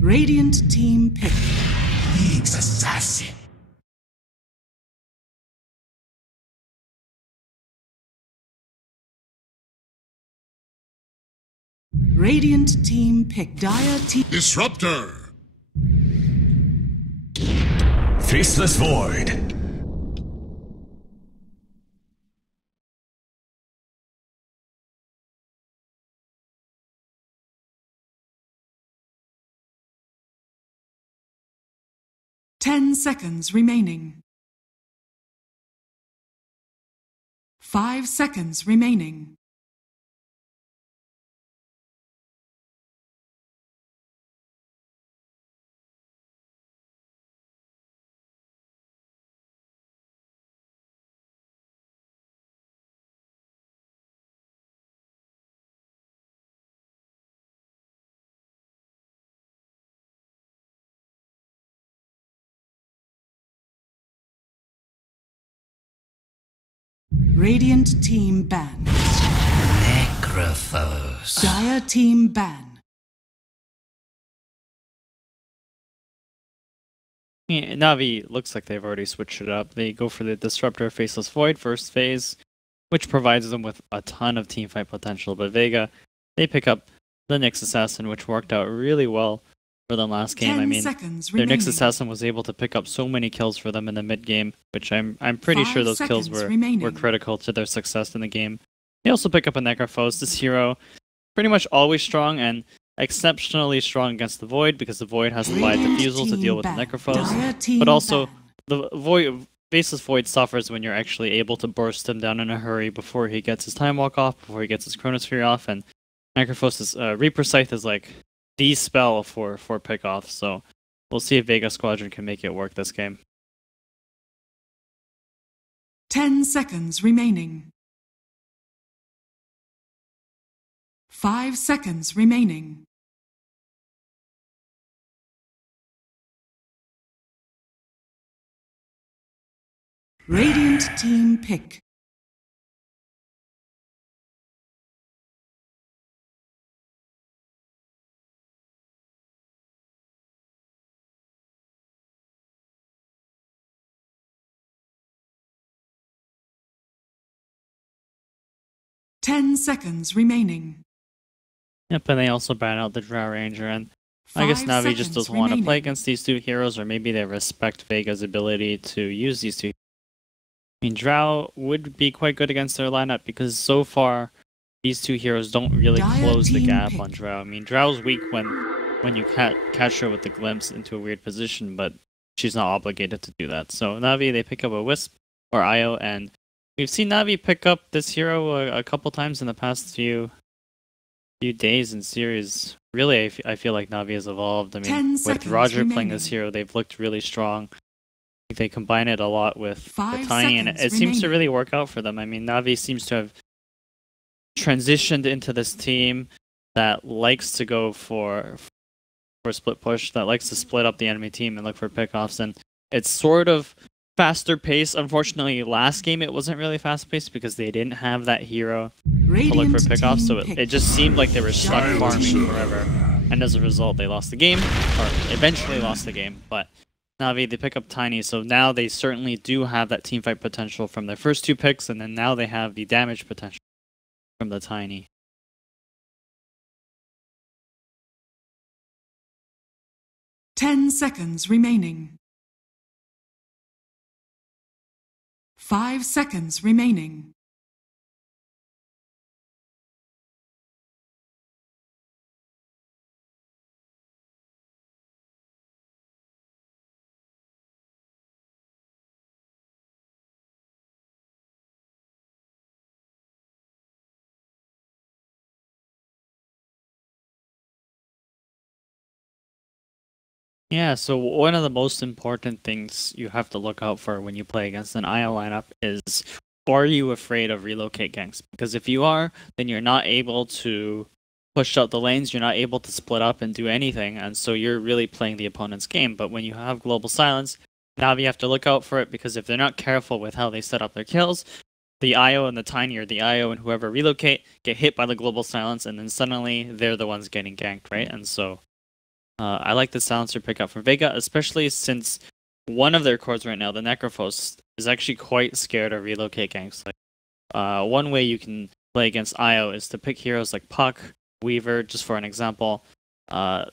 Radiant team pick. League's assassin. Radiant team pick. Dire team. Disruptor. Faceless Void. 10 seconds remaining. 5 seconds remaining. Radiant team ban. Necrophos. Dire team ban. Yeah, Navi looks like they've already switched it up. They go for the Disruptor Faceless Void first phase, which provides them with a ton of teamfight potential. But Vega, they pick up the Nyx Assassin, which worked out really well for them last game. I mean, their Nyx Assassin was able to pick up so many kills for them in the mid game, which I'm pretty sure those kills were critical to their success in the game. They also pick up a Necrophos. This hero, pretty much always strong and exceptionally strong against the Void, because the Void has applied Diffusal to deal with the Necrophos. But also, the Void, Faceless Void suffers when you're actually able to burst him down in a hurry before he gets his Time Walk off, before he gets his Chronosphere off, and Necrophos' Reaper Scythe is like the spell for pick-off, so we'll see if Vega Squadron can make it work this game. 10 seconds remaining. 5 seconds remaining. Radiant team pick. Ten seconds remaining. Yep, and they also ban out the Drow Ranger, and I guess Navi just doesn't want to play against these two heroes, or maybe they respect Vega's ability to use these two. I mean, Drow would be quite good against their lineup, because so far, these two heroes don't really close the gap on Drow. I mean, Drow's weak when you catch her with the glimpse into a weird position, but she's not obligated to do that. So Navi, they pick up a Wisp, or Io, and we've seen Navi pick up this hero a couple times in the past few days in series. Really, I feel like Navi has evolved. I mean, with Roger playing this hero, they've looked really strong. They combine it a lot with the Tiny, and it seems to really work out for them. I mean, Navi seems to have transitioned into this team that likes to go for split push, that likes to split up the enemy team and look for pickoffs, and it's sort of faster pace. Unfortunately, last game it wasn't really fast paced because they didn't have that hero to look for pickoffs, so it just seemed like they were stuck farming forever, and as a result they lost the game, or eventually lost the game. But Navi, they pick up Tiny, so now they certainly do have that teamfight potential from their first two picks, and then now they have the damage potential from the Tiny. Ten seconds remaining. 5 seconds remaining. Yeah, so one of the most important things you have to look out for when you play against an IO lineup is, are you afraid of relocate ganks? Because if you are, then you're not able to push out the lanes, you're not able to split up and do anything, and so you're really playing the opponent's game. But when you have Global Silence, now you have to look out for it, because if they're not careful with how they set up their kills, the IO and the Tiny, or the IO and whoever relocate, get hit by the Global Silence, and then suddenly they're the ones getting ganked, right? And so I like the silencer pickup from Vega, especially since one of their cores right now, the Necrophos, is actually quite scared of relocate ganks. Like, one way you can play against IO is to pick heroes like Puck, Weaver, just for an example.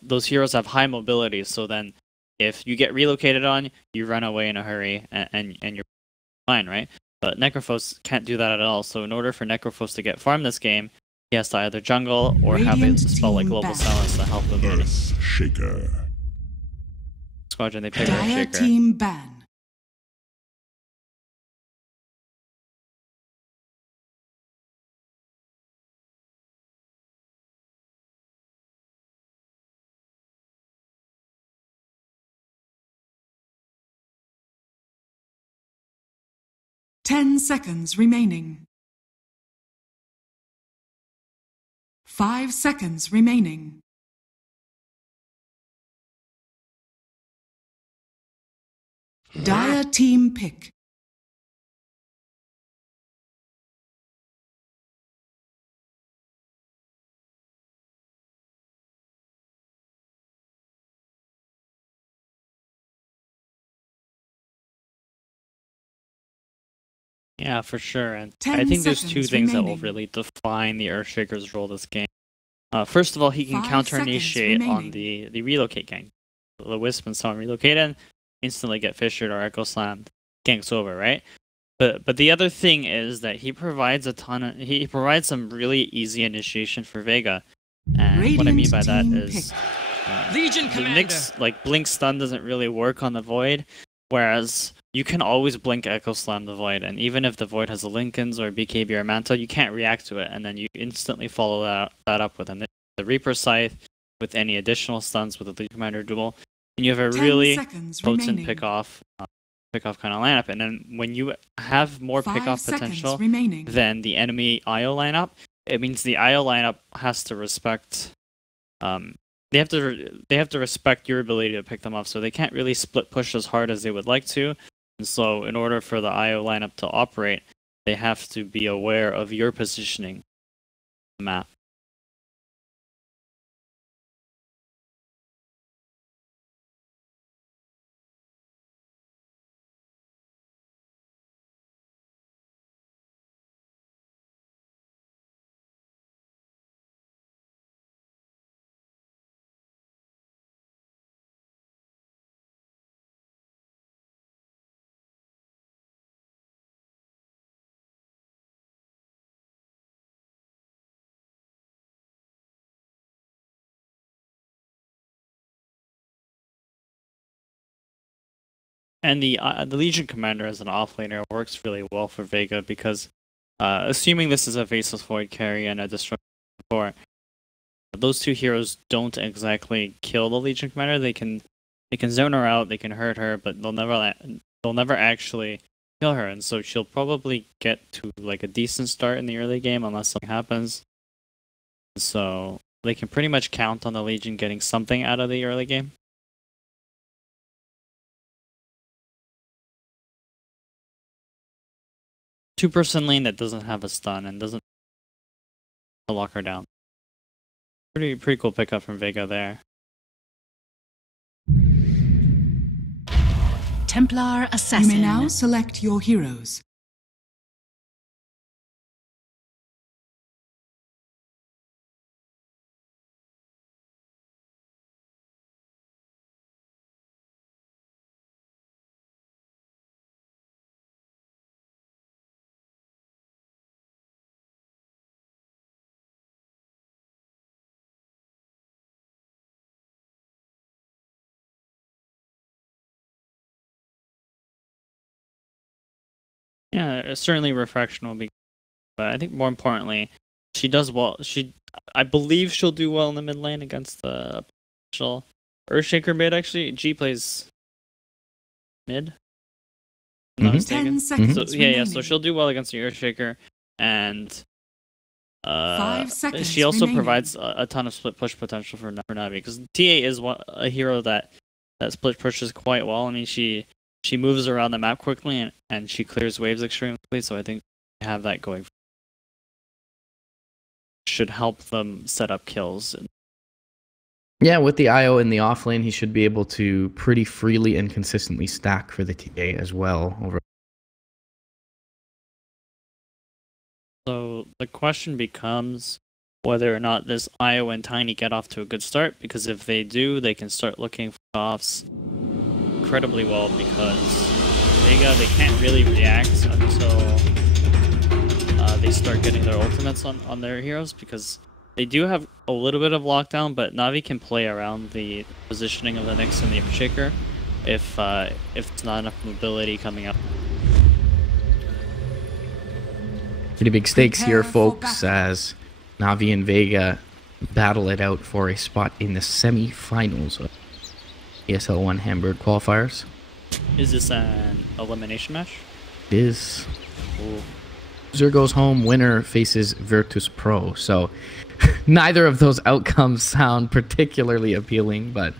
Those heroes have high mobility, so then if you get relocated on, you run away in a hurry, and you're fine, right? But Necrophos can't do that at all, so in order for Necrophos to get farm this game, he has to either jungle or have a spell like Global Silence to help him in. Shaker. Squadron, they pick Dire Earthshaker. team ban. Ten seconds remaining. 5 seconds remaining. Dire team pick. Yeah, for sure. And 10 I think there's two seconds things that will remaining. really define the Earthshaker's role this game. First of all, he can 5 counter seconds initiate on remaining. the relocate gank. The Wisp and someone relocate in, instantly get fissured or echo slammed, ganks over, right? But the other thing is that he provides he provides some really easy initiation for Vega. And what I mean by that Radiant is Legion the Commander. Nyx, like Blink Stun doesn't really work on the Void, whereas you can always Blink Echo Slam the Void, and even if the Void has a Linken's or BKB or Manta, you can't react to it, and then you instantly follow that up with the Reaper Scythe, with any additional stuns with the Legion Commander duel, and you have a 10 really seconds potent remaining. pick-off kind of lineup. And then when you have more 5 pick-off seconds potential remaining. than the enemy IO lineup, it means the IO lineup has to respect they have to respect your ability to pick them off, so they can't really split push as hard as they would like to. And so in order for the IO lineup to operate, they have to be aware of your positioning on the map. And the Legion Commander as an offlaner works really well for Vega because, assuming this is a Faceless Void carry and a Destruction core, those two heroes don't exactly kill the Legion Commander. They can zone her out, they can hurt her, but they'll never actually kill her. And so she'll probably get to like a decent start in the early game unless something happens. So they can pretty much count on the Legion getting something out of the early game. Two-person lane that doesn't have a stun and doesn't lock her down. Pretty cool pickup from Vega there. Templar Assassin. You may now select your heroes. Yeah, certainly Refraction will be, but I think more importantly, she does well. I believe she'll do well in the mid lane against the potential Earthshaker mid. Actually, G plays mid. If I'm not mistaken. 10 seconds So yeah. So remaining. she'll do well against the Earthshaker, and 5 seconds she also remaining. provides a ton of split push potential for Navi because TA is a hero that split pushes quite well. I mean, she moves around the map quickly and she clears waves extremely quickly, so I think they have that going. Should help them set up kills. Yeah, with the IO in the off lane, he should be able to pretty freely and consistently stack for the TA as well. So the question becomes whether or not this IO and Tiny get off to a good start, because if they do, they can start looking for offs incredibly well, because Vega, they can't really react until they start getting their ultimates on their heroes, because they do have a little bit of lockdown, but Navi can play around the positioning of the Nyx and the Earthshaker if it's not enough mobility coming up. Pretty big stakes here, folks, as Navi and Vega battle it out for a spot in the semi-finals of ESL One Hamburg qualifiers. Is this an elimination match? It is. Ooh. Loser goes home, winner faces Virtus Pro. So neither of those outcomes sound particularly appealing, but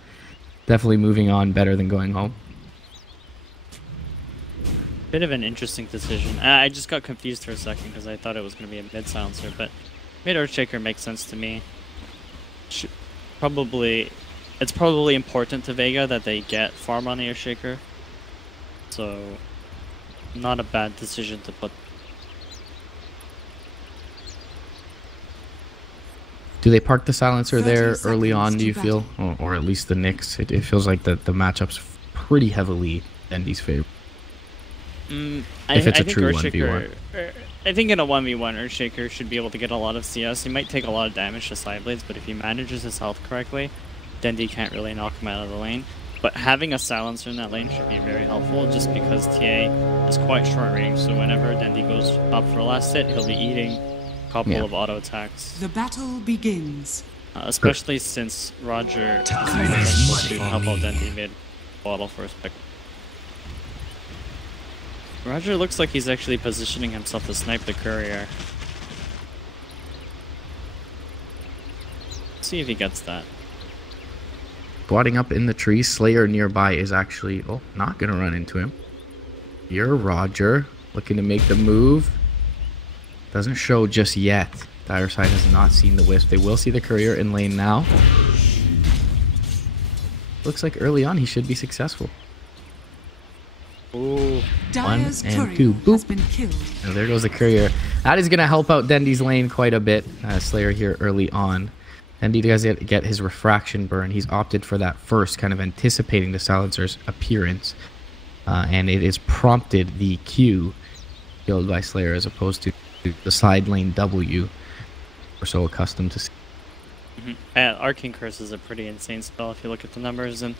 definitely moving on better than going home. Bit of an interesting decision. I just got confused for a second because I thought it was going to be a mid silencer, but mid Earthshaker makes sense to me. It's probably important to Vega that they get farm on the Earthshaker, so not a bad decision to put. Do they park the silencer there early on, do you feel? Or at least the Nyx? It feels like the matchup's pretty heavily Dendy's favor. If it's a true 1v1. I think in a 1v1, Earthshaker should be able to get a lot of CS. He might take a lot of damage to Sideblades, but if he manages his health correctly, Dendy can't really knock him out of the lane. But having a silencer in that lane should be very helpful, just because TA is quite short range, so whenever Dendy goes up for a last hit, he'll be eating a couple of auto attacks. The battle begins. Especially since Roger is supposed to help out Dendy mid bottle first pick. Roger looks like he's actually positioning himself to snipe the courier. Let's see if he gets that. Squatting up in the tree, Slayer nearby is actually not gonna run into him. You're Roger looking to make the move. Doesn't show just yet. Dire side has not seen the Wisp. They will see the courier in lane now. Looks like early on he should be successful. Ooh. 1 and 2. Boop. And there goes the courier. That is going to help out Dendy's lane quite a bit. Slayer here early on. Dendy does get his refraction burn. He's opted for that first, kind of anticipating the silencer's appearance. And it is prompted the Q killed by Slayer as opposed to the side lane W we're so accustomed to see. Arcane Curse is a pretty insane spell if you look at the numbers, and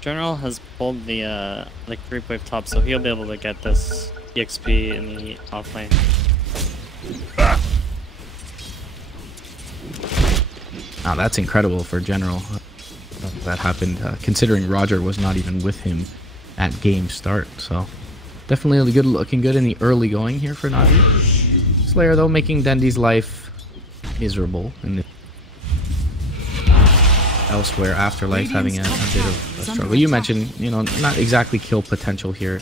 General has pulled the like 3-wave top, so he'll be able to get this EXP in the offlane. Now that's incredible for General. That happened considering Roger was not even with him at game start, so definitely looking good in the early going here for Navi. Slayer though making Dendy's life miserable in the elsewhere. Afterlife having a bit of a struggle. You mentioned, not exactly kill potential here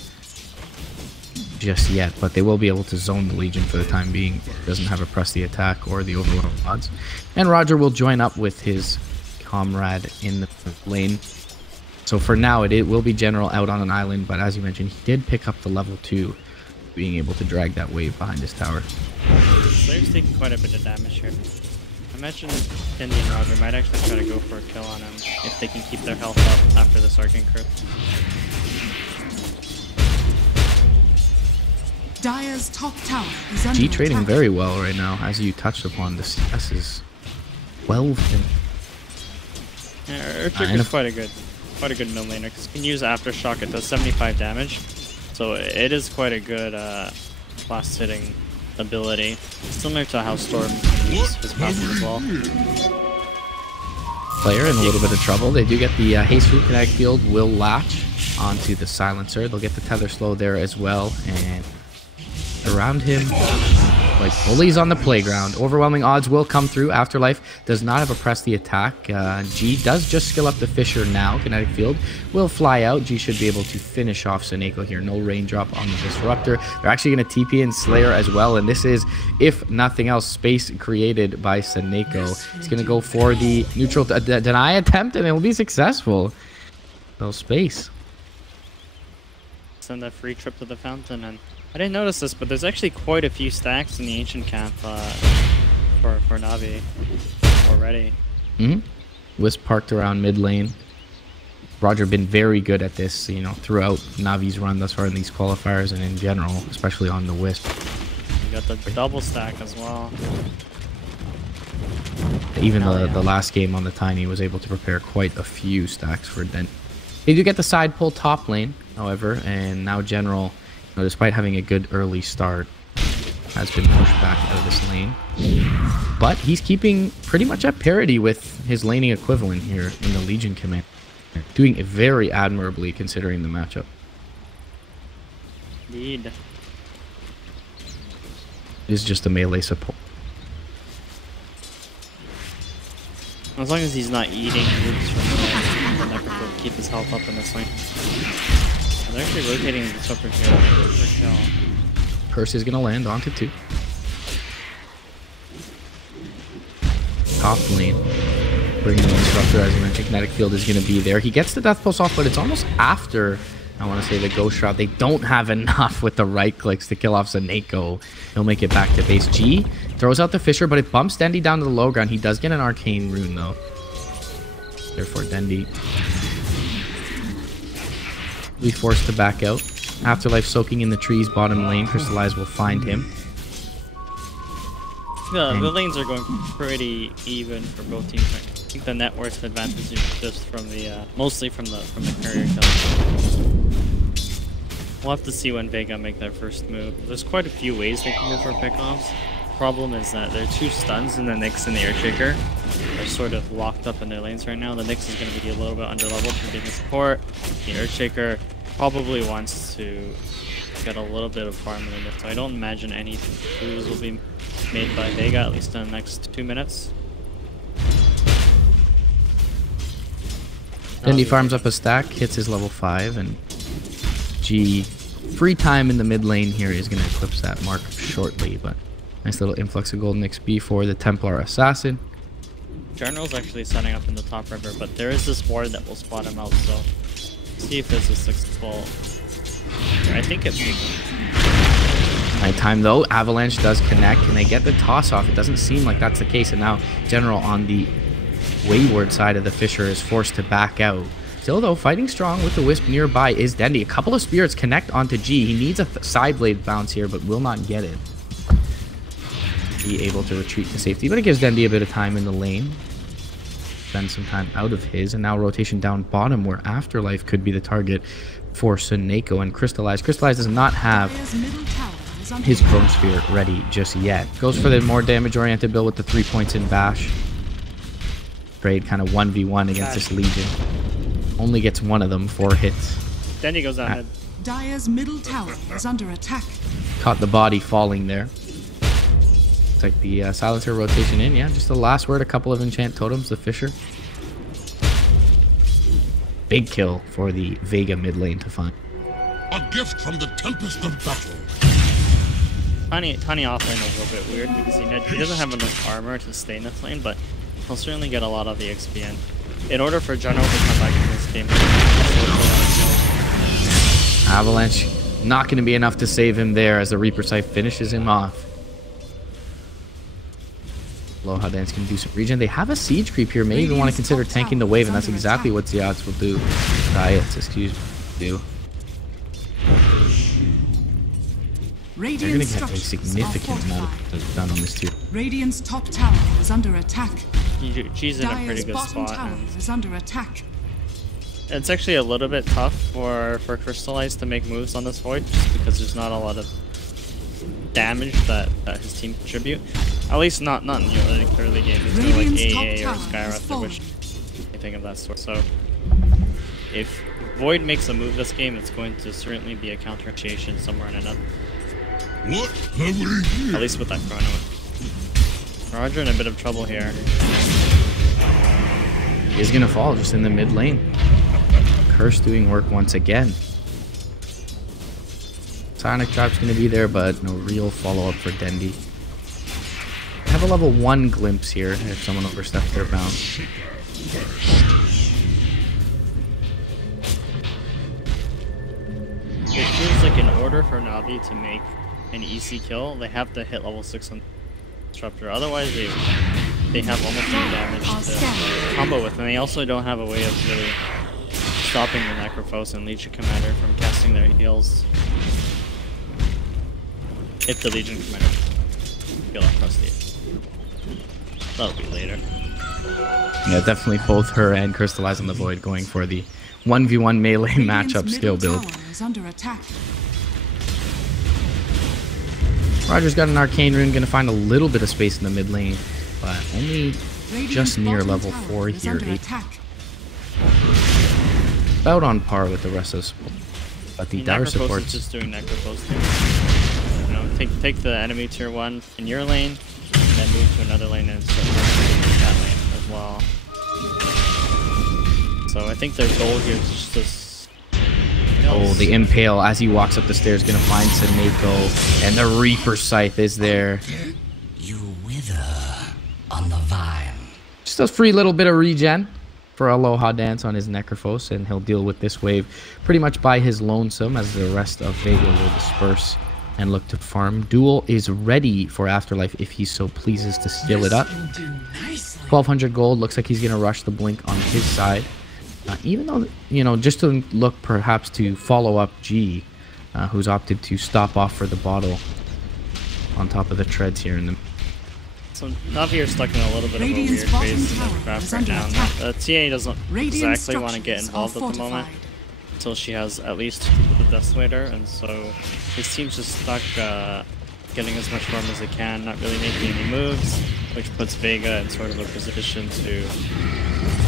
just yet, but they will be able to zone the Legion for the time being. Doesn't have a press the attack or the overwhelm odds. And Roger will join up with his comrade in the lane. So for now, it will be General out on an island, but as you mentioned, he did pick up the level 2, being able to drag that wave behind his tower. Slayer's taking quite a bit of damage here. I imagine Dendy and Roger might actually try to go for a kill on him if they can keep their health up after this Arcane Curse. Dire's top tower is under G trading attack. very well right now, as you touched upon. The CS is 12 and... Yeah, Earthshaker is quite a good mid laner because you can use Aftershock. It does 75 damage, so it is quite a good last hitting ability, similar to how Storm can use his passive as well. Player in a little bit of trouble. They do get the haste root kinetic field will latch onto the silencer. They'll get the tether slow there as well, and around him Like bullies on the playground. Overwhelming odds will come through. Afterlife does not have a press the attack. G does just skill up the Fisher now. Kinetic Field will fly out. G should be able to finish off Seneko here. No raindrop on the Disruptor. They're actually going to TP in Slayer as well. And this is, if nothing else, space created by Seneko. He's going to go for the neutral deny attempt, and it will be successful. No space. Send a free trip to the fountain, and I didn't notice this, but there's actually quite a few stacks in the ancient camp for Navi already. Wisp parked around mid lane. Roger been very good at this, you know, throughout Navi's run thus far in these qualifiers and in general, especially on the Wisp. You got the double stack as well. Even the last game on the Tiny was able to prepare quite a few stacks for Dent. They do get the side pull top lane, however, and now General, you know, despite having a good early start, has been pushed back out of this lane. But he's keeping pretty much at parity with his laning equivalent here in the Legion command. Doing it very admirably considering the matchup. Indeed. It is just a melee support. As long as he's not eating roots from the Necrophil to keep his health up in this lane. They're actually rotating the Disruptor here for kill. Curse is going to land onto 2. Top lane. Bringing the Disruptor, as you mentioned, Kinetic Field is going to be there. He gets the Death Pulse off, but it's almost after, I want to say, the Ghost Shroud. They don't have enough with the right clicks to kill off Seneko. He'll make it back to base. G throws out the Fisher, but it bumps Dendy down to the low ground. He does get an Arcane Rune, though. Therefore, Dendy will be forced to back out. Afterlife soaking in the trees, bottom lane. Crystallize will find him. The lanes are going pretty even for both teams. I think the net worth advantage is just from the mostly from the carrier kills. We'll have to see when Vega make their first move. There's quite a few ways they can go for pickoffs. Problem is that there are 2 stuns, and the Nyx and the Earthshaker are sort of locked up in their lanes right now. The Nyx is going to be a little bit underleveled for being a support. The Earthshaker probably wants to get a little bit of farm in it, so I don't imagine any moves will be made by Vega, at least in the next 2 minutes. Dendy farms up a stack, hits his level 5, and G, free time in the mid lane here, is going to eclipse that mark shortly, but nice little influx of golden XP for the Templar Assassin. General's actually setting up in the top river, but there is this ward that will spot him out, so see if this is successful. I think it's Right time though, Avalanche does connect, and they get the toss off. It doesn't seem like that's the case, and now General on the wayward side of the Fisher is forced to back out. Still though, fighting strong with the Wisp nearby is Dendy. A couple of spirits connect onto G. He needs a side blade bounce here, but will not get it. Be able to retreat to safety, but it gives Dendy a bit of time in the lane. Spend some time out of his, and now rotation down bottom where Afterlife could be the target for Seneko and Crystallize. Crystallize does not have his Chrome Sphere ready just yet. Goes for the more damage-oriented build with the 3 points in Bash. Trade kind of 1v1 against this Legion. Only gets one of them, 4 hits. Dendy goes ahead. Dire's middle tower is under attack. Caught the body falling there. It's like the Silencer rotation in. Yeah, just the last word, a couple of enchant totems, the Fisher. Big kill for the Vega mid lane to find. A gift from the Tempest of Battle. Tiny offlane is a little bit weird because he doesn't have enough armor to stay in this lane, but he'll certainly get a lot of the XP in order for General to come back in this game. Avalanche not going to be enough to save him there as the Reaper Scythe finishes him off. Aloha Dance can do some regen. They have a siege creep here. May even want to consider tanking the wave, and that's exactly what CIS will do. CIS, excuse me, do. They're going to get a significant amount of done on this tier. Radiant's top tower is under attack. She's in a pretty Dire's good bottom spot. tower is under attack. It's actually a little bit tough for Crystallize to make moves on this Void, just because there's not a lot of damage that his team contribute. At least not in the early game. It's more like AA or Skyraptor, or anything of that sort. So if Void makes a move this game, it's going to certainly be a counter initiation somewhere in another. What have we here? At least with that chrono. Roger in a bit of trouble here. He's gonna fall just in the mid lane. Curse doing work once again. Sonic Trap's gonna be there, but no real follow-up for Dendi. Have a level 1 glimpse here if someone oversteps their bounds. It feels like in order for Navi to make an easy kill, they have to hit level 6 on Disruptor. Otherwise, they have almost no damage to combo with, and they also don't have a way of really stopping the Necrophos and Legion Commander from casting their heals. If the Legion Commander feel that crusty. That'll be later. Yeah, definitely both her and Crystallize on the Void going for the 1v1 melee matchup skill build. Roger's got an Arcane Rune, gonna find a little bit of space in the mid lane, but only just near level 4 here. About on par with the rest of us. But the Dire support's just doing Necrophos. You know, take the enemy tier 1 in your lane, and then move to another lane and start that lane as well. So I think their goal here is just oh, the Impale as he walks up the stairs gonna find Seneko, and the Reaper Scythe is there. You wither on the vine. Just a free little bit of regen for Aloha Dance on his Necrophos, and he'll deal with this wave pretty much by his lonesome as the rest of Vega will disperse and look to farm. Duel is ready for Afterlife if he so pleases to steal it up. 1200 gold, looks like he's gonna rush the Blink on his side. Even though, you know, just to look perhaps to follow up G, who's opted to stop off for the bottle on top of the treads here in the... So Navi are stuck in a little bit of a weird phase of craft right now. TA doesn't exactly want to get involved at the moment until she has at least the Desolator, and so his team's just stuck getting as much farm as they can, not really making any moves, which puts Vega in sort of a position to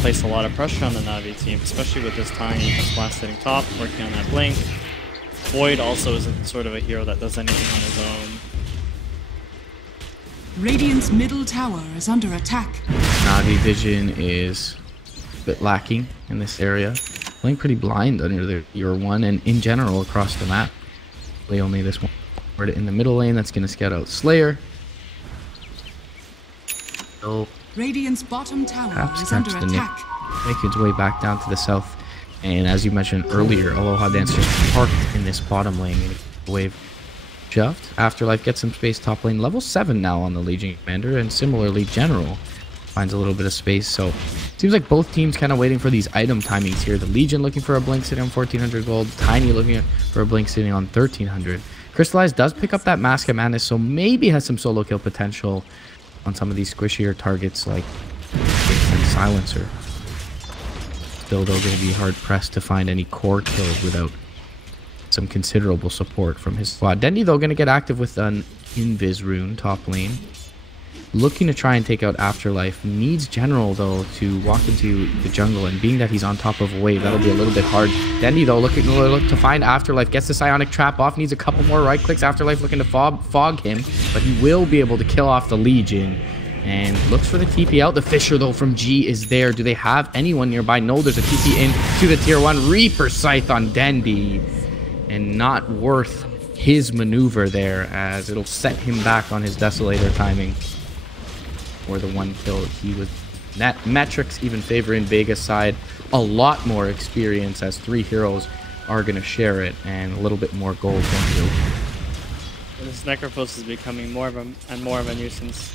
place a lot of pressure on the Navi team, especially with this tiny Blast sitting top, working on that Blink. Void also isn't sort of a hero that does anything on his own. Radiant's middle tower is under attack. Navi vision is a bit lacking in this area. Playing pretty blind under the Year 1 and in general across the map. Really only this one in the middle lane that's going to scout out Slayer. So Radiant's bottom tower is under attack. Make its way back down to the south. And as you mentioned earlier, Aloha Dance just parked in this bottom lane. Wave shoved. Afterlife gets some space top lane. Level 7 now on the Legion Commander. And similarly, General finds a little bit of space. So seems like both teams kind of waiting for these item timings here. The Legion looking for a Blink sitting on 1400 gold. Tiny looking for a Blink sitting on 1300. Crystallize does pick up that Mask of Madness, so maybe has some solo kill potential on some of these squishier targets like Silencer. Still though going to be hard pressed to find any core kills without some considerable support from his squad. Dendi though going to get active with an Invis rune top lane. Looking to try and take out Afterlife. Needs General though to walk into the jungle, and being that he's on top of a wave, that'll be a little bit hard. Dendi though looking to look to find Afterlife. Gets the Psionic Trap off. Needs a couple more right clicks. Afterlife looking to fog him, but he will be able to kill off the Legion. And looks for the TP out. The Fisher though from G is there. Do they have anyone nearby? No, there's a TP in to the tier 1. Reaper Scythe on Dendi. And not worth his maneuver there, as it'll set him back on his Desolator timing. Or the one kill he was. That metrics even favoring Vega's side. A lot more experience, as 3 heroes are going to share it, and a little bit more gold going to. This Necrophos is becoming more of a nuisance.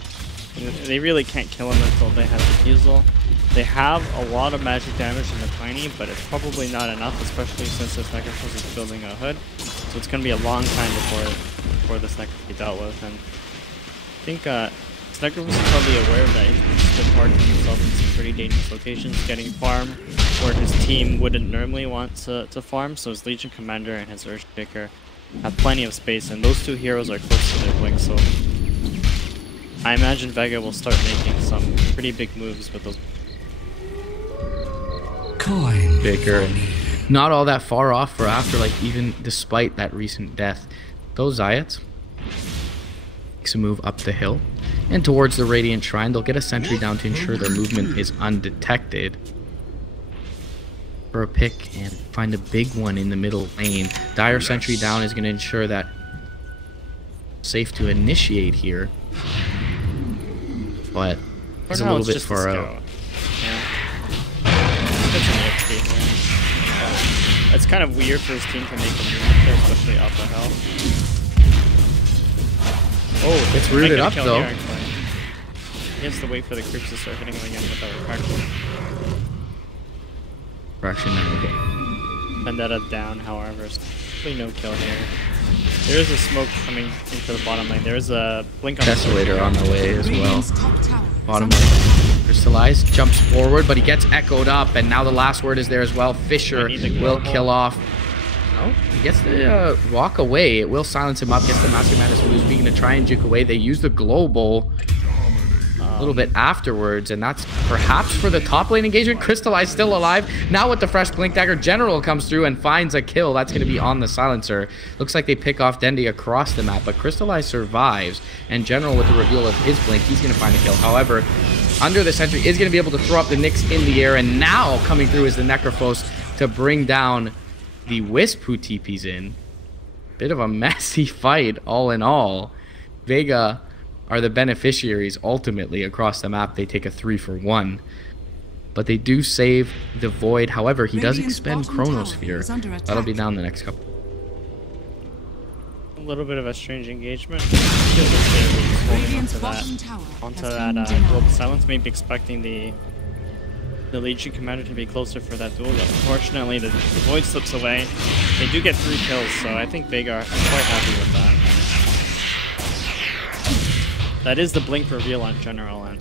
They really can't kill him until they have defusal. They have a lot of magic damage in the Tiny, but it's probably not enough, especially since this Necrophos is building a hood. So it's going to be a long time before this Necrophos can be dealt with. And I think Necrophos is probably aware that he's been parking himself in some pretty dangerous locations, getting farm where his team wouldn't normally want to farm. So his Legion Commander and his Earthshaker have plenty of space, and those 2 heroes are close to their Blink. So I imagine Vega will start making some pretty big moves with those. Coin. Baker, not all that far off for Afterlife, even despite that recent death. Those Zayats, makes a move up the hill and towards the Radiant Shrine. They'll get a sentry down to ensure their movement is undetected for a pick and find a big one in the middle lane. Dire sentry down is going to ensure that safe to initiate here, but it's a little bit far out. It's kind of weird for his team to make a move there, especially up the hill. Oh, it's rooted up though. Here, he has to wait for the creeps to start hitting him again with a refraction. Okay. Vendetta down, however, really no kill here. There is a smoke coming into the bottom lane. There is a blink on Desolator on the way as well. Bottom lane. Crystallize jumps forward, but he gets echoed up, and now the last word is there as well. Fisher will kill off. No, he gets to walk away. It will silence him up. Gets the Master Madness who's beginning to try and juke away. They use the global a little bit afterwards, and that's perhaps for the top lane engagement. Crystallize still alive. Now with the fresh Blink Dagger, General comes through and finds a kill. That's going to be on the silencer. Looks like they pick off Dendi across the map, but Crystallize survives, and General with the reveal of his Blink, he's going to find a kill. However, under the sentry is going to be able to throw up the Nyx in the air, and now coming through is the Necrophos to bring down the Wisp who TP's in. Bit of a messy fight all in all. Vega are the beneficiaries ultimately across the map. They take a 3-for-1, but they do save the Void. However, he does expend Chronosphere. That'll be down the next couple. A little bit of a strange engagement. Onto that global silence, maybe expecting the Legion commander to be closer for that duel. Unfortunately, the Void slips away. They do get 3 kills, so I think Vega are quite happy with that. That is the Blink reveal on General, and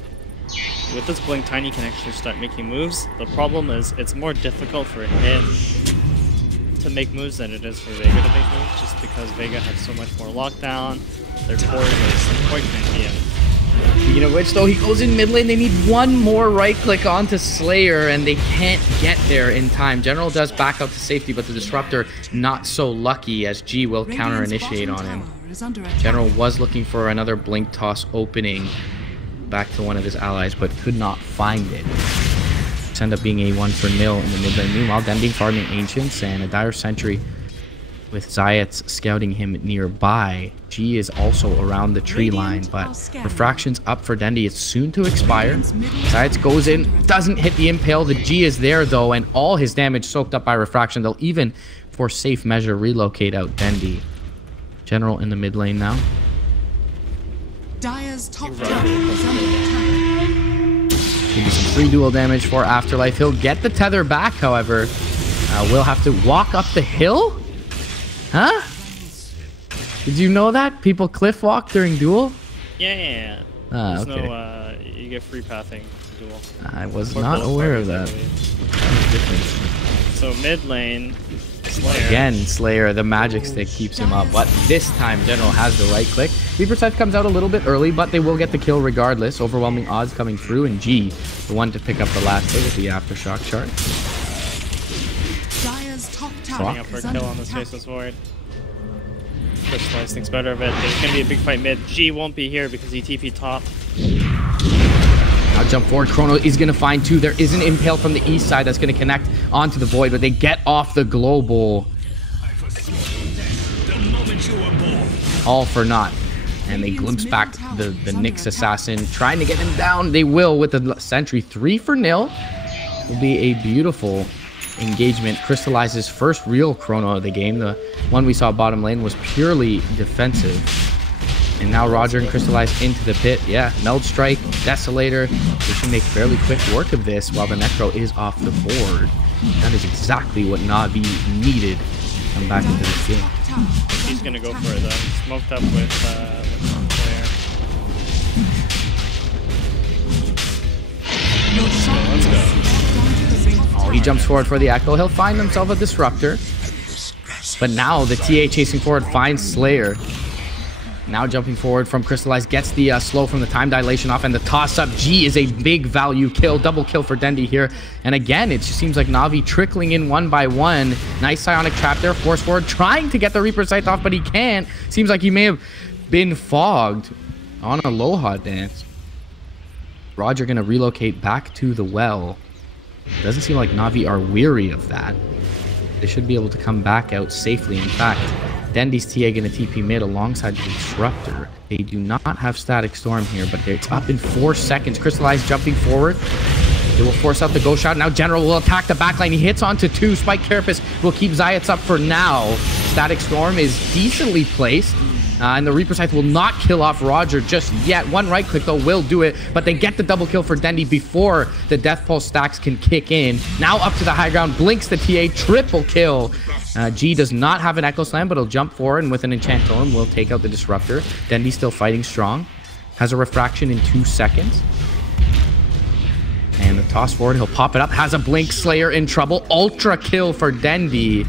with this Blink, Tiny can actually start making moves. The problem is it's more difficult for him to make moves than it is for Vega to make moves, just because Vega has so much more lockdown. Their core is quite tanky. Speaking of which, though, he goes in mid lane. They need one more right click onto Slayer, and they can't get there in time. General does back out to safety, but the Disruptor not so lucky, as G will counter initiate on him. General was looking for another Blink toss opening back to one of his allies, but could not find it. It's ended up being a 1-0 in the mid lane. Meanwhile, Dem being farming Ancients and a Dire Sentry with Zayats scouting him nearby. G is also around the tree line, but Refraction's up for Dendi. It's soon to expire. Zayats goes in, doesn't hit the Impale. The G is there, though, and all his damage soaked up by Refraction. They'll even, for safe measure, relocate out Dendi. General in the mid lane now. Dire's top tower is under attack. Maybe some free duel damage for Afterlife. He'll get the tether back, however. Will have to walk up the hill? Huh? Did you know that? People cliff walk during duel? Yeah. Okay. No, you get free pathing to duel. I was not aware of that. So mid lane, Slayer. Again, Slayer, the magic stick keeps him up, but this time General has the right click. Reaper Scythe comes out a little bit early, but they will get the kill regardless. Overwhelming odds coming through, and G, the one to pick up the last hit with the Aftershock chart. Setting up for a kill on this Faceless Void. Crystallize thinks better of it. There's going to be a big fight mid. G won't be here because he TP top. Now jump forward. Chrono is going to find 2. There is an Impale from the east side that's going to connect onto the Void, but they get off the global. All for naught. And they glimpse back the Nyx Assassin, trying to get him down. They will with the Sentry. 3-0. Will be a beautiful engagement. Crystallizes first real Chrono of the game. The one we saw bottom lane was purely defensive. And now Roger and Crystallize into the pit. Yeah, Meld Strike, Desolator. They should make fairly quick work of this while the Necro is off the board. That is exactly what Na'Vi needed to come back into this game. He's going to go for it though. Smoked up with Slayer. Let's go. Oh, he jumps forward for the Echo. He'll find himself a Disruptor. But now the TA chasing forward finds Slayer. Now jumping forward from Crystallize, gets the slow from the time dilation off, and the toss-up. G is a big value kill. Double kill for Dendi here. And again, it just seems like Na'Vi trickling in one by one. Nice Psionic Trap there. Force forward, trying to get the Reaper Scythe off, but he can't. Seems like he may have been fogged. on Aloha Dance. Roger going to relocate back to the well. Doesn't seem like Na'Vi are weary of that. They should be able to come back out safely. In fact, Dendy's TA going to TP mid alongside the Disruptor. They do not have Static Storm here, but it's up in 4 seconds. Crystallize jumping forward. They will force out the Ghost Shot. Now General will attack the backline. He hits onto 2. Spike Carapace will keep Zayats up for now. Static Storm is decently placed. And the Reaper Scythe will not kill off Roger just yet. One right click, though, will do it. But they get the double kill for Dendy before the Death Pulse stacks can kick in. Now up to the high ground. Blinks the TA. Triple kill. G does not have an Echo Slam, but he'll jump forward. And with an Enchant Golem, will take out the Disruptor. Dendy still fighting strong. Has a Refraction in 2 seconds. And the toss forward. He'll pop it up. Has a Blink. Slayer in trouble. Ultra kill for Dendy.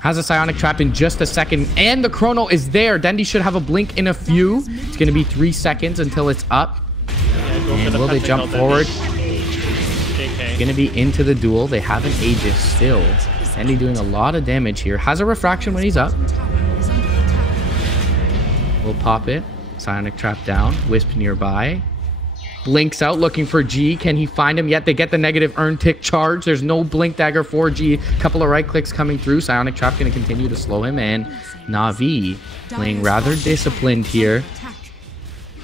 Has a Psionic Trap in just a second. And the Chrono is there. Dendy should have a Blink in a few. It's going to be 3 seconds until it's up. And will they jump forward? It's going to be into the duel. They have an Aegis still. Dendy doing a lot of damage here. Has a Refraction when he's up. We'll pop it. Psionic Trap down. Wisp nearby. Blinks out looking for G. Can he find him yet? They get the negative Earn Tick charge. There's no Blink Dagger for G. Couple of right clicks coming through. Psionic Trap going to continue to slow him. And Na'Vi playing rather disciplined here.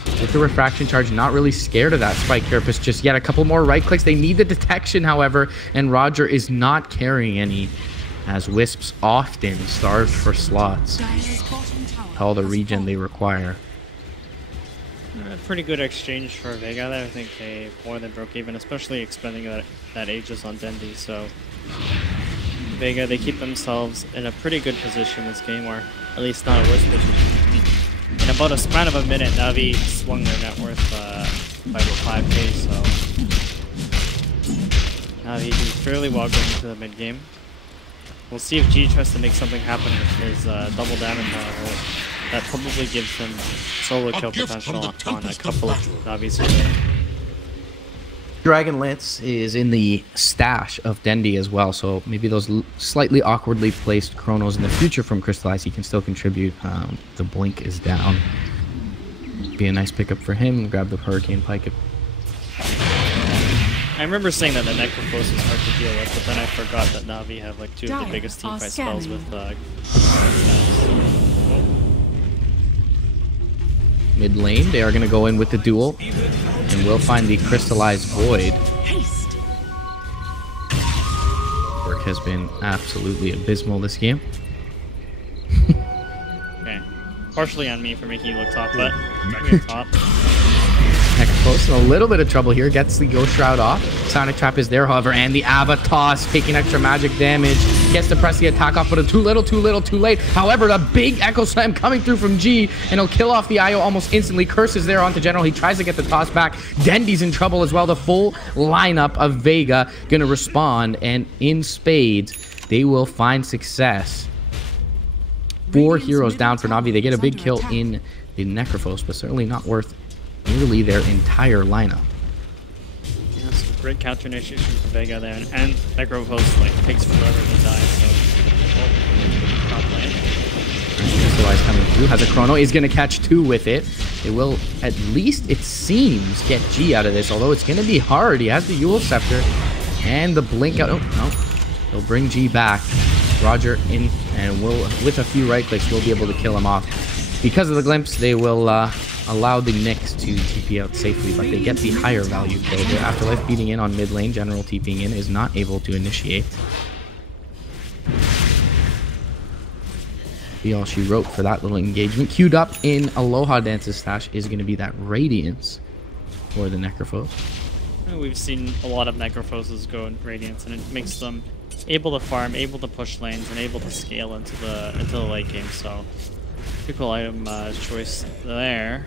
With the Refraction charge, not really scared of that Spike Carapace just yet. A couple more right clicks. They need the detection, however. And Roger is not carrying any, as Wisps often starve for slots. All the regen they require. Pretty good exchange for Vega there. I think they more than broke even, especially expending that Aegis on Dendy. So Vega, they keep themselves in a pretty good position this game, or at least not a worse position. In about a span of a minute, Na'Vi swung their net worth by about 5k, so Na'Vi doing fairly well going into the mid game. We'll see if G tries to make something happen with his double damage, however. That probably gives him solo kill potential on a couple of Na'Vis here. Dragon Lance is in the stash of Dendy as well, so maybe those slightly awkwardly placed Chronos in the future from Crystallize, he can still contribute. The Blink is down. Be a nice pickup for him. Grab the Hurricane Pike. I remember saying that the Necrophos is hard to deal with, but then I forgot that Na'Vi have like 2 of the biggest teamfight spells with mid lane, they are going to go in with the duel, and we'll find the Crystallized Void. Work has been absolutely abysmal this game. Okay, partially on me for making you look top, but we're top. Necrophos in a little bit of trouble here, gets the Ghost Shroud off. Sonic Trap is there, however, and the Avatos taking extra magic damage. Gets to press the attack off, but a too little, too late. However, the big Echo Slam coming through from G, and he'll kill off the IO almost instantly. Curses there onto General. He tries to get the toss back. Dendy's in trouble as well. The full lineup of Vega gonna respond, and in spades, they will find success. 4 heroes down for Na'Vi. They get a big kill in the Necrophos, but certainly not worth nearly their entire lineup. Yeah, some great counter initiation for Vega there, and Necrophos like takes forever to die, so not playing. Crystallize coming through, has a Chrono, is going to catch 2 with it. It will, at least it seems, get G out of this, although it's going to be hard. He has the Yule Scepter and the Blink out. Oh, no. They'll bring G back. Roger in, and will, with a few right clicks, we'll be able to kill him off. Because of the Glimpse, they will allow the Nyx to TP out safely, but they get the higher value kill. The Afterlife beating in on mid lane, General TPing in, is not able to initiate. Be all she wrote for that little engagement. Queued up in Aloha Dance's stash is going to be that Radiance for the Necrophos. We've seen a lot of Necrophoses go in Radiance, and it makes them able to farm, able to push lanes, and able to scale into the late game. So, pretty cool item choice there.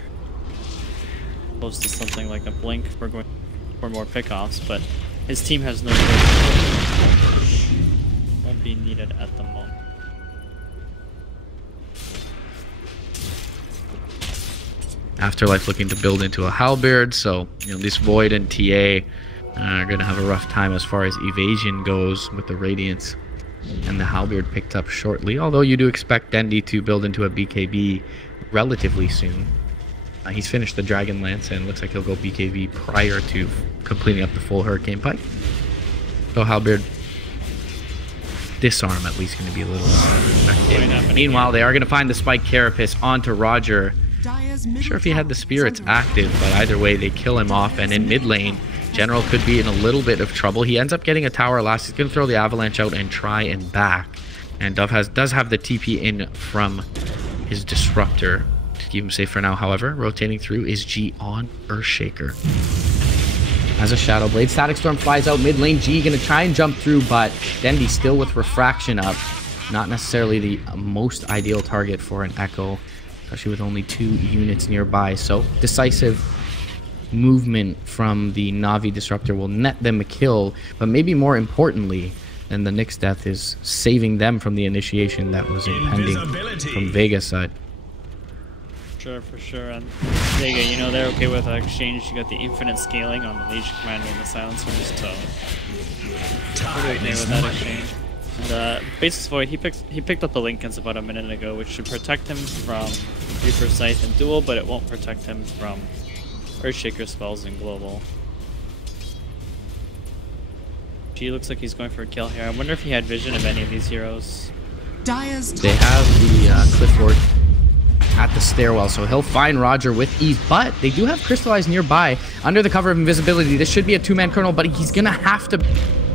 Close to something like a Blink for going for more pickoffs, but his team has no won't be needed at the moment. Afterlife looking to build into a Halberd, so this Void and TA are going to have a rough time as far as evasion goes with the Radiance and the Halberd picked up shortly, although you do expect Dendy to build into a BKB relatively soon. He's finished the Dragon Lance and looks like he'll go BKB prior to completing up the full Hurricane Pike. So Halberd disarm at least going to be a little effective. Meanwhile, they are going to find the Spike Carapace onto Roger. Not sure if he had the Spirits active, but either way, they kill him off. And in mid lane, General could be in a little bit of trouble. He ends up getting a tower last. He's going to throw the Avalanche out and try and back. And Dove does have the TP in from his Disruptor to keep him safe for now. However, rotating through is G on Earthshaker. As a Shadow Blade, Static Storm flies out mid lane. G going to try and jump through, but Dendi still with Refraction up. Not necessarily the most ideal target for an Echo, especially with only 2 units nearby. So decisive movement from the Na'Vi Disruptor will net them a kill, but maybe more importantly than the Nyx death is saving them from the initiation that was impending from Vega's side. Sure, for sure. And Vega, you know, they're okay with exchange. You got the infinite scaling on the Legion Commander and the Silencers, so pretty okay with that exchange. And Basis Void, he picked up the Lincolns about a minute ago, which should protect him from Reaper Scythe and Duel, but it won't protect him from Earthshaker spells and Global. G looks like he's going for a kill here. I wonder if he had vision of any of these heroes. They have the Clifford at the stairwell, so he'll find Roger with ease, but they do have Crystallize nearby under the cover of invisibility. This should be a 2-man Colonel, but he's gonna have to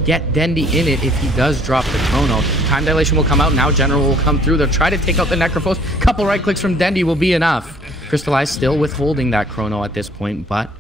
get Dendi in it if he does drop the Chrono. Time Dilation will come out. Now General will come through. They'll try to take out the Necrophos. Couple right clicks from Dendi will be enough. Crystallize still withholding that Chrono at this point, but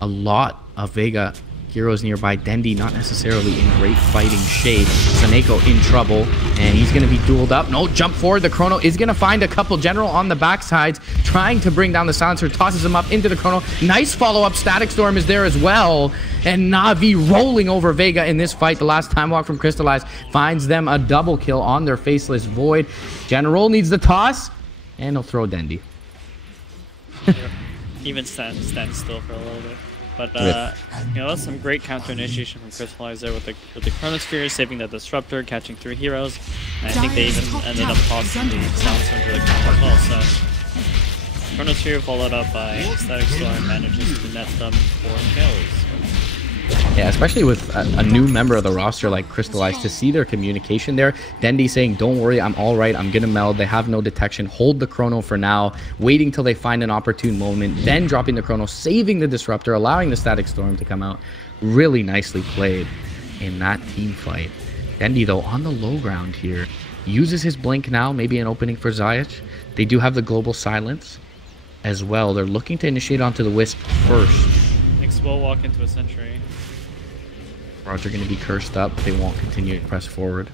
a lot of Vega heroes nearby. Dendi not necessarily in great fighting shape. Saneko in trouble, and he's going to be dueled up. No, jump forward. The Chrono is going to find a couple. General on the backsides, trying to bring down the Silencer, tosses him up into the Chrono. Nice follow-up. Static Storm is there as well, and Na'Vi rolling over Vega in this fight. The last time walk from Crystallize finds them a double kill on their Faceless Void. General needs the toss, and he'll throw Dendi. Even stand still for a little bit. But, you know, that's some great counter initiation from Crystallize there with the Chronosphere, saving the Disruptor, catching 3 heroes. And I think they even ended up tossing the Silencer into the combo as well. So, Chronosphere followed up by Static Storm manages to net them 4 kills. Yeah, especially with a new member of the roster like Crystallize, to see their communication there. Dendi saying, don't worry, I'm all right, I'm gonna meld, they have no detection, hold the Chrono for now, waiting till they find an opportune moment, then dropping the Chrono, saving the Disruptor, allowing the Static Storm to come out. Really nicely played in that team fight. Dendi, though, on the low ground here, uses his Blink now, maybe an opening for Zayach. They do have the Global Silence as well. They're looking to initiate onto the Wisp first. Nyx will walk into a Sentry. Roger going to be cursed up. They won't continue to press forward.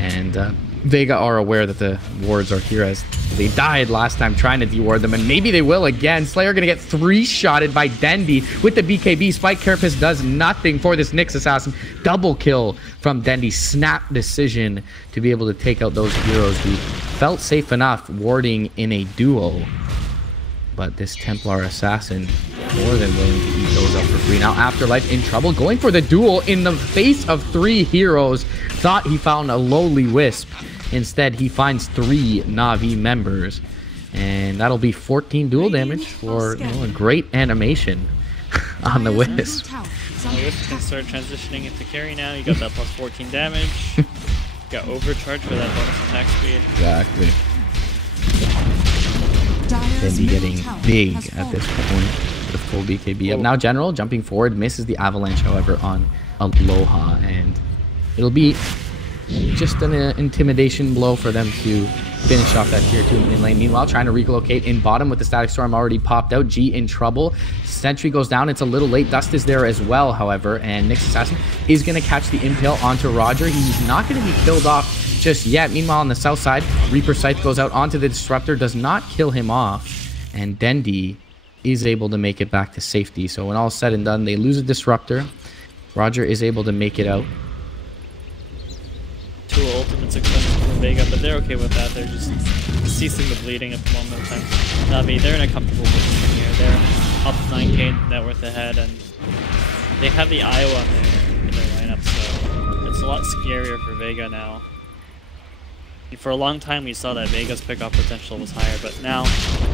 And Vega are aware that the wards are here, as they died last time trying to deward them. And maybe they will again. Slayer going to get 3-shotted by Dendi with the BKB. Spike Carapace does nothing for this Nyx Assassin. Double kill from Dendi. Snap decision to be able to take out those heroes who felt safe enough warding in a duo. But this Templar Assassin, more than willing to eat those up for free. Now Afterlife in trouble, going for the duel in the face of 3 heroes. Thought he found a lowly Wisp. Instead, he finds 3 Na'Vi members. And that'll be 14 duel damage for, you know, a great animation on the Wisp. So Wisp can start transitioning into carry now. You got that plus 14 damage. You got overcharge for that bonus attack speed. Exactly. Dendi getting big at this point with a full BKB up. Now General jumping forward, misses the Avalanche, however, on Aloha, and it'll be just an intimidation blow for them to finish off that tier 2 in lane. Meanwhile, trying to relocate in bottom with the Static Storm already popped out. G in trouble. Sentry goes down. It's a little late. Dust is there as well, however, and Nyx Assassin is going to catch the impale onto Roger. He's not going to be killed off just yet. Meanwhile, on the south side, Reaper Scythe goes out onto the Disruptor, does not kill him off, and Dendi is able to make it back to safety. So when all is said and done, they lose a Disruptor. Roger is able to make it out. 2 ultimate successes from Vega, but they're okay with that. They're just ceasing the bleeding at the moment of time. Na'Vi, they're in a comfortable position here. They're up 9k net worth ahead, and they have the Iowa in their lineup, so it's a lot scarier for Vega now. For a long time, we saw that Vega's pickoff potential was higher, but now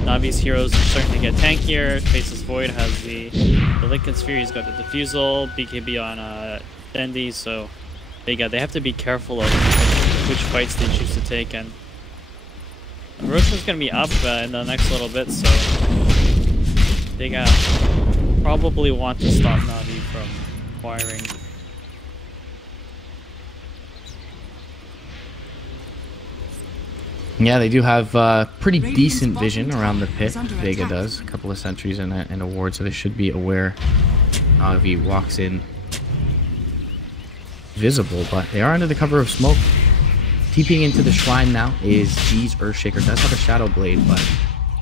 Navi's heroes are starting to get tankier. Faceless Void has the Lincoln Sphere, he's got the Diffusal, BKB on Dendi, so Vega, they have to be careful of which fights they choose to take, and Roshan's going to be up in the next little bit, so Vega probably want to stop Navi from acquiring. Yeah, they do have pretty decent vision around the pit. Vega does. A couple of sentries and a ward, so they should be aware if he walks in visible, but they are under the cover of smoke. TPing into the shrine now is G's Earthshaker. Does have a Shadow Blade, but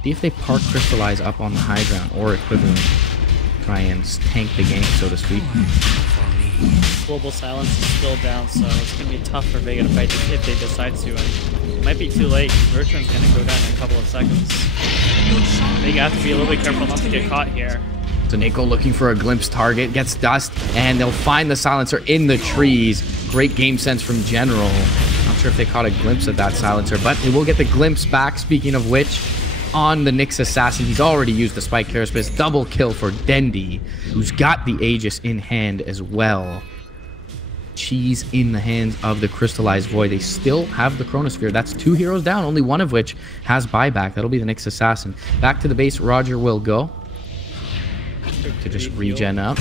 see if they park Crystallize up on the high ground or equivalent. Try and tank the gank, so to speak. Global Silence is still down, so it's going to be tough for Vega to fight this if they decide to, and it might be too late. Bertrand's going to go down in a couple of seconds. Vega have to be a little bit careful not to get caught here. So Nako looking for a glimpse target, gets dust, and they'll find the silencer in the trees. Great game sense from General. Not sure if they caught a glimpse of that silencer, but they will get the glimpse back, speaking of which, on the Nyx Assassin. He's already used the Spike Carapace. Double kill for Dendi, who's got the Aegis in hand as well. Cheese in the hands of the Crystallized Void. They still have the Chronosphere. That's 2 heroes down, only one of which has buyback. That'll be the Nyx Assassin. Back to the base, Roger will go to just regen up.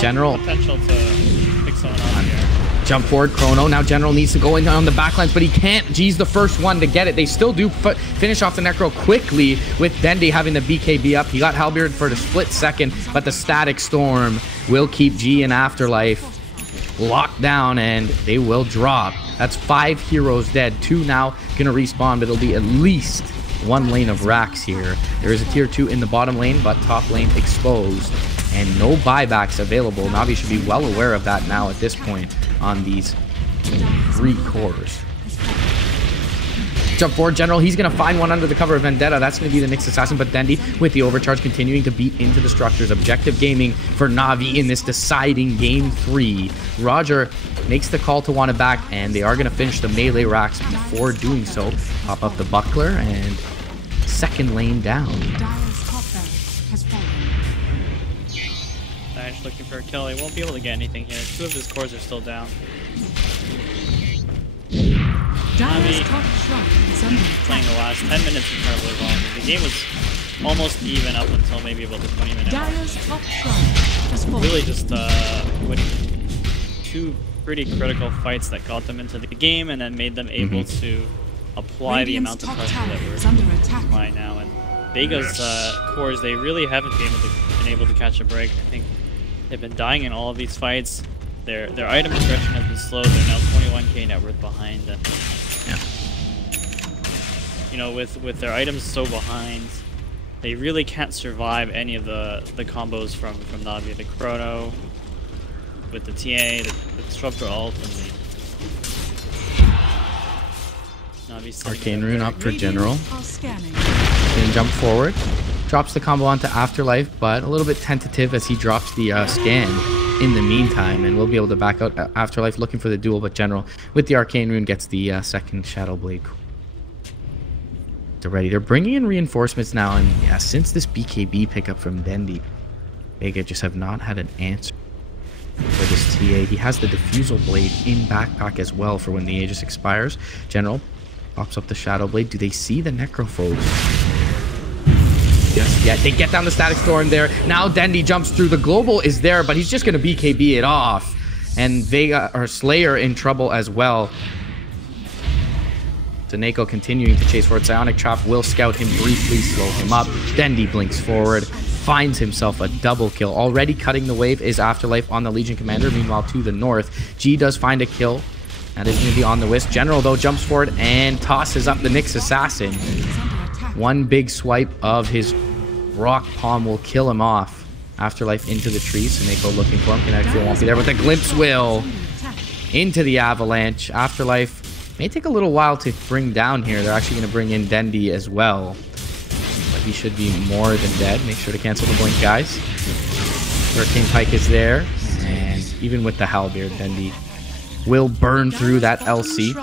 General Potential to pick someone up here. Jump forward, Chrono. Now General needs to go in on the backlines, but he can't. G's the first one to get it. They still do finish off the Necro quickly with Dendi having the BKB up. He got Halberd for the split second, but the Static Storm will keep G and Afterlife locked down, and they will drop. That's 5 heroes dead. 2 now gonna respawn, but it'll be at least 1 lane of racks here. There is a tier 2 in the bottom lane, but top lane exposed, and no buybacks available. Navi should be well aware of that now at this point on these 3 cores. Jump forward, General. He's going to find one under the cover of Vendetta. That's going to be the Nyx Assassin, but Dendi with the overcharge continuing to beat into the structures. Objective gaming for Navi in this deciding game 3. Roger makes the call to want it back, and they are going to finish the melee racks before doing so. Pop up the Buckler, and second lane down. Dash looking for a kill. He won't be able to get anything here. 2 of his cores are still down. Navi playing the last 10 minutes incredibly long. The game was almost even up until maybe about the 20-minute mark. Really just winning 2 pretty critical fights that got them into the game and then made them able to apply the amount of pressure that we're applying now. And Vega's cores, they really haven't been able to catch a break. I think they've been dying in all of these fights. Their item progression has been slow. They're now 21k net worth behind. And, yeah. You know, with their items so behind, they really can't survive any of the combos from Navi. The Chrono, with the TA, the Disruptor ult, and the Navi Arcane Rune up for General. Then jump forward. Drops the combo onto Afterlife, but a little bit tentative as he drops the scan in the meantime, and we'll be able to back out Afterlife looking for the duel, but General with the Arcane Rune gets the second Shadow Blade. They're ready. They're bringing in reinforcements now, and yeah, since this BKB pickup from Dendi, Vega just have not had an answer for this TA. He has the Diffusal Blade in backpack as well for when the Aegis expires. General pops up the Shadow Blade. Do they see the Necrophobes? Yes, yeah, they get down the Static Storm there. Now Dendi jumps through. The Global is there, but he's just going to BKB it off. And Vega, or Slayer, in trouble as well. Nako continuing to chase forward. Psionic Trap will scout him briefly, slow him up. Dendi blinks forward, finds himself a double kill. Already cutting the wave is Afterlife on the Legion Commander. Meanwhile, to the north, G does find a kill. That is going to be on the Wisp. General, though, jumps forward and tosses up the Nyx Assassin. One big swipe of his Rock Palm will kill him off. Afterlife into the trees, so Nako looking for him. Connector won't be there, but the Glimpse will into the Avalanche. Afterlife may take a little while to bring down here. They're actually going to bring in Dendi as well, but he should be more than dead. Make sure to cancel the blink, guys. Hurricane Pike is there, and even with the Halberd, Dendi will burn through that LC.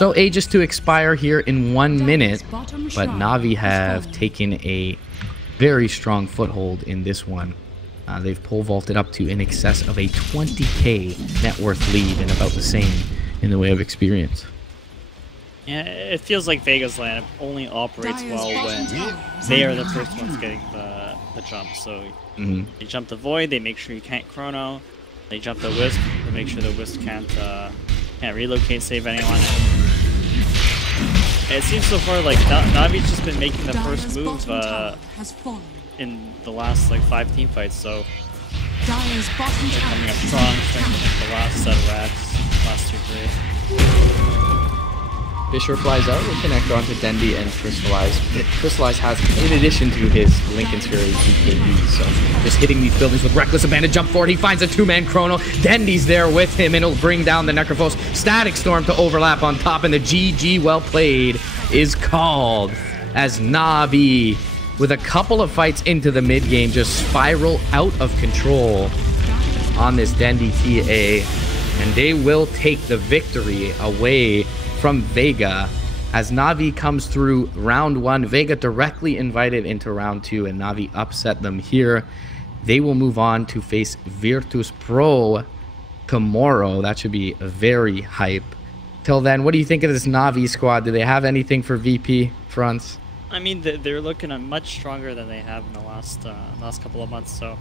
So Aegis to expire here in 1 minute, but Na'Vi have taken a very strong foothold in this one. They've pole vaulted up to in excess of a 20k net worth lead and about the same in the way of experience. Yeah, it feels like Vega's lineup only operates well when they are the first ones getting the jump. So they jump the Void, they make sure you can't chrono. They jump the Wisp, they make sure the Wisp can't relocate, save anyone. It seems so far like Navi's just been making the first move in the last like 5 team fights, so they're coming up strong, strengthening the last set of racks, last 2-3. Fisher flies out, we connect onto Dendi and Crystallize. Crystallize has, in addition to his Lincoln's Fury, BKB, so just hitting these buildings with reckless abandon. Jump forward, he finds a 2-man chrono. Dendi's there with him, and it'll bring down the Necrophos. Static Storm to overlap on top, and the GG well played is called as Na'Vi, with a couple of fights into the mid game, just spiral out of control on this Dendi TA, and they will take the victory away from Vega as Na'Vi comes through round 1. Vega directly invited into round 2, and Na'Vi upset them here. They will move on to face Virtus Pro tomorrow. That should be very hype. Till then, what do you think of this Na'Vi squad? Do they have anything for VP fronts? I mean, they're looking much stronger than they have in the last couple of months, so